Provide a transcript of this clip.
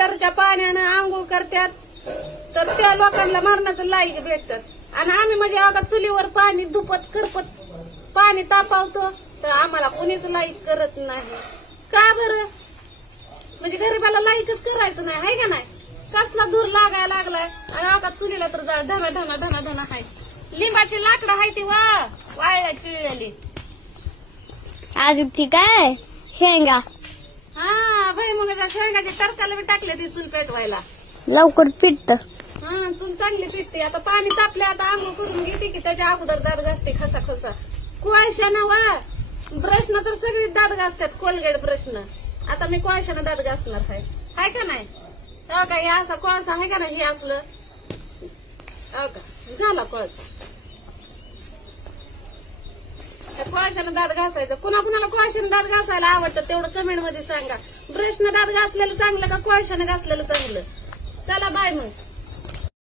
फिल्टरच्या पाण्यानं आंघोळ करतात तर त्या लोकांना मरणाचं लायक भेटतात आणि आम्ही म्हणजे अगं चुलीवर पाणी धुपत करपत पाणी तापावतो तर आम्हाला कुणीच लाईक करत नाही. का बरं? म्हणजे गरीबाला लाईकच करायचं नाही हाय का नाही. कसला धूर लागायला लागलाय आणि आता चुलीला तर जा धना धना धना धना हाय. लिंबाची लाकडं हाय ती वाळल्या चिळलेली. अजून ती काय शेंगा हा भुईमुगाच्या शेंगाची टरकाला बी टाकले ती चूल पेटवायला. लवकर पिटत. हा चूल चांगली पिटते. आता पाणी तापले आता आंघोळ करून घेते की त्याच्या अगोदर दात घासते खसा खसा. कोळशानं वा ब्रशनं तर सगळी दात घासतात कोलगेट ब्रशनं. आता मी कोळशानं दात घासणार हाय का नाही. हो का हे असा कोळसा आहे का नाही हे असलं हो का झाला कोळसा. कोळशानं दात घासायचं. कुणा कुणाला कोळशानं दात घासायला आवडतं तेवढं कमेंट मध्ये सांगा. ब्रशनं दात घासलेलं चांगलं का कोळशानं घासलेलं चांगलं. चला बाय मग.